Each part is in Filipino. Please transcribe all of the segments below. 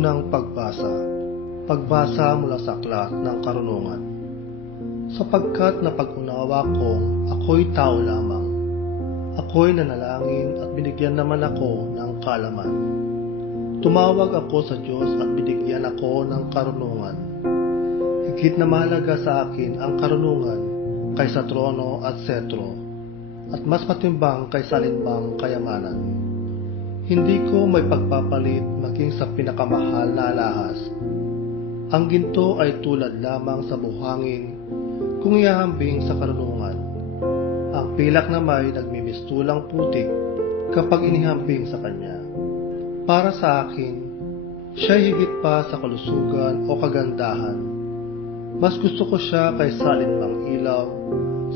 Unang pagbasa. Pagbasa mula sa aklat ng karunungan. Sapagkat napag-unawa kong ako'y tao lamang, ako'y nanalangin at binigyan naman ako ng kaalaman. Tumawag ako sa Diyos at binigyan ako ng karunungan. Higit na mahalaga sa akin ang karunungan kaysa trono at setro, at mas matimbang kaysa alinmang kayamanan. Hindi ko may pagpapalit maging sa pinakamahal na alahas. Ang ginto ay tulad lamang sa buhangin kung ihahambing sa karunungan. Ang pilak na may nagmimistulang putik kapag inihambing sa kanya. Para sa akin, siya'y higit pa sa kalusugan o kagandahan. Mas gusto ko siya kaysa alinmang ilaw,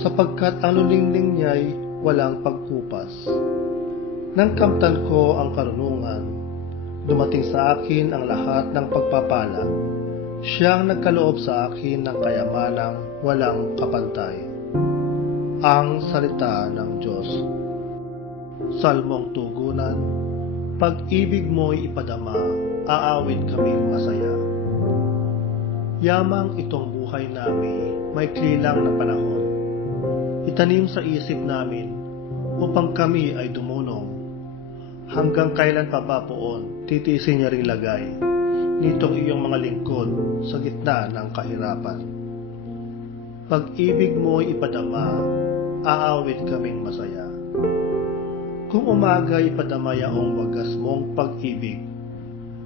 sapagkat ang lulingning niya'y walang pagkupas. Nang kamtan ko ang karunungan, dumating sa akin ang lahat ng pagpapala. Siyang nagkaloob sa akin ng kayamanang walang kapantay. Ang salita ng Diyos. Salmong tugunan. Pag-ibig mo'y ipadama, aawit kaming masaya. Yamang itong buhay namin, may klilang na panahon. Itanim sa isip namin, upang kami ay dumunong. Hanggang kailan pa ba poon, titiisin niya ring lagay nitong iyong mga lingkod sa gitna ng kahirapan. Pag-ibig mo'y ipadama, aawit kaming masaya. Kung umaga ipadama yaong wagas mong pag-ibig,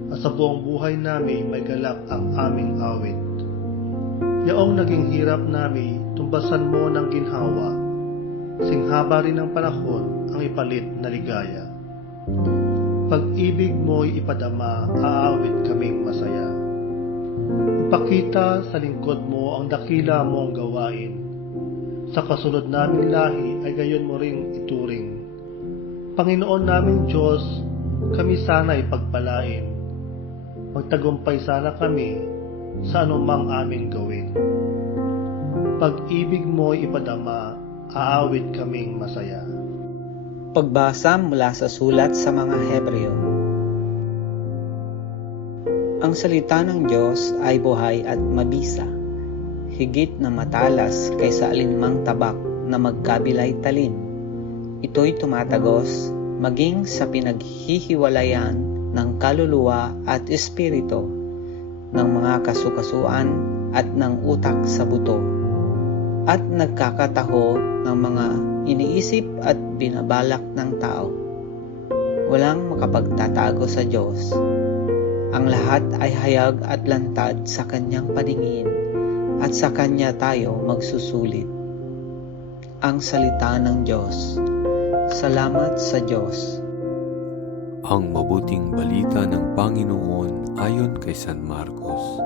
at sa buong buhay namin may galak ang aming awit. Yaong naging hirap namin, tumbasan mo ng ginhawa, singhaba rin ng panahon ang ipalit na ligaya. Pag-ibig mo'y ipadama, aawit kaming masaya. Ipakita sa lingkod mo ang dakila mong gawain. Sa kasunod naming lahi ay gayon mo ring ituring. Panginoon naming Diyos, kami sana'y pagpalain. Magtagumpay sana kami sa anumang aming gawin. Pag-ibig mo'y ipadama, aawit kaming masaya. Pagbasa mula sa sulat sa mga Hebreo. Ang salita ng Diyos ay buhay at mabisa, higit na matalas kaysa alinmang tabak na magkabilay talim. Ito'y tumatagos maging sa pinaghihiwalayan ng kaluluwa at espiritu, ng mga kasukasuan at ng utak sa buto, at nagkakataho ng mga iniisip at binabalak ng tao. Walang makapagtatago sa Diyos. Ang lahat ay hayag at lantad sa Kanyang paningin, at sa Kanya tayo magsusulit. Ang salita ng Diyos. Salamat sa Diyos. Ang mabuting balita ng Panginoon ayon kay San Marcos.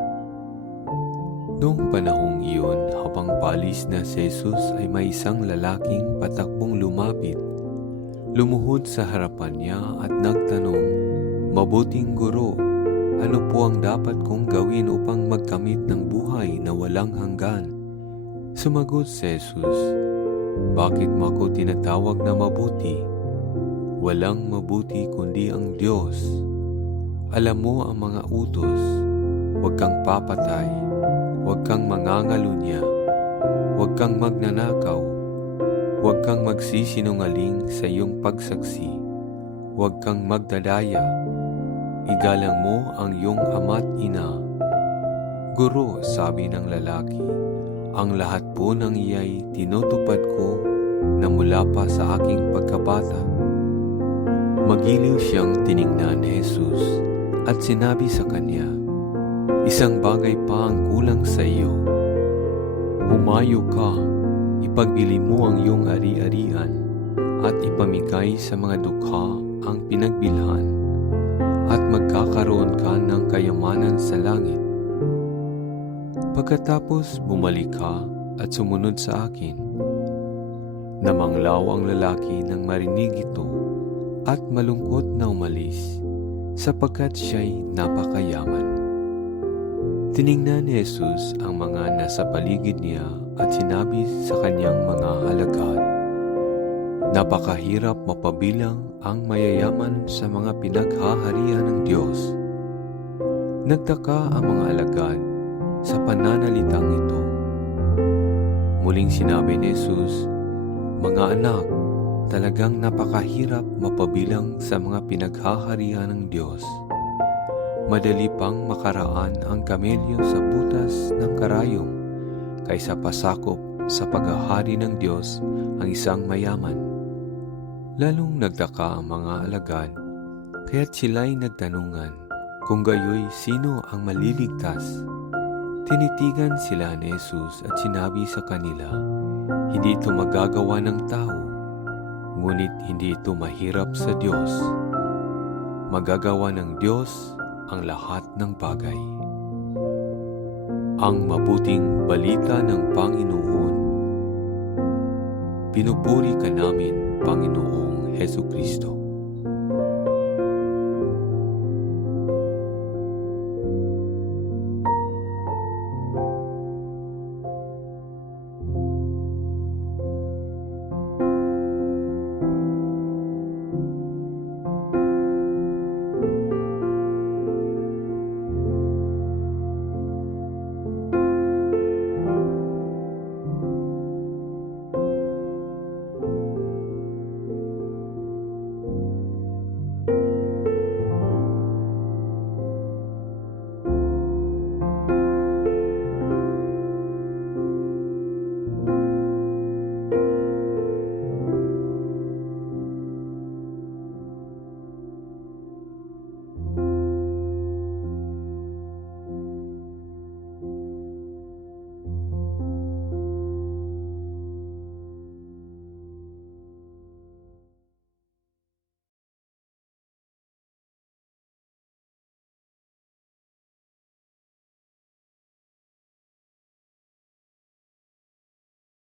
Noong panahong iyon, habang palis na si Jesus ay may isang lalaking patakbong lumapit. Lumuhod sa harapan niya at nagtanong, "Mabuting guro, ano po ang dapat kong gawin upang magkamit ng buhay na walang hanggan?" Sumagot si Jesus, "Bakit mo ako tinatawag na mabuti? Walang mabuti kundi ang Diyos. Alam mo ang mga utos, huwag kang papatay, huwag kang mangangalunya, huwag kang magnanakaw, huwag kang magsisinungaling sa iyong pagsaksi, huwag kang magdadaya, igalang mo ang iyong ama't ina." "Guro," sabi ng lalaki, "ang lahat po ng iya'y tinutupad ko na mula pa sa aking pagkabata." Magiliw siyang tiningnan ni Jesus at sinabi sa kanya, "Isang bagay pa ang kulang sa iyo. Humayo ka, ipagbili mo ang iyong ari-arian at ipamigay sa mga dukha ang pinagbilhan, at magkakaroon ka ng kayamanan sa langit. Pagkatapos bumalik ka at sumunod sa akin." Namanglaw ang lalaki nang marinig ito at malungkot na umalis, sapagkat siya'y napakayaman. Tiningnan ni Jesus ang mga nasa paligid niya at sinabi sa kanyang mga alagad, "Napakahirap mapabilang ang mayayaman sa mga pinaghaharian ng Diyos. Nagtaka ang mga alagad sa pananalitang ito. Muling sinabi ni Jesus, "Mga anak, talagang napakahirap mapabilang sa mga pinaghaharian ng Diyos. Madali pang makaraan ang kamelyo sa butas ng karayom kaysa pasakop sa paghahari ng Diyos ang isang mayaman." Lalong nagtaka ang mga alagad, kaya't sila'y nagtanungan kung gayoy sino ang maliligtas. Tinitigan sila ni Jesus at sinabi sa kanila, "Hindi ito magagawa ng tao, ngunit hindi ito mahirap sa Diyos. Magagawa ng Diyos ang lahat ng bagay." Ang mabuting balita ng Panginoon. Pinupuri ka namin, Panginoong Hesukristo.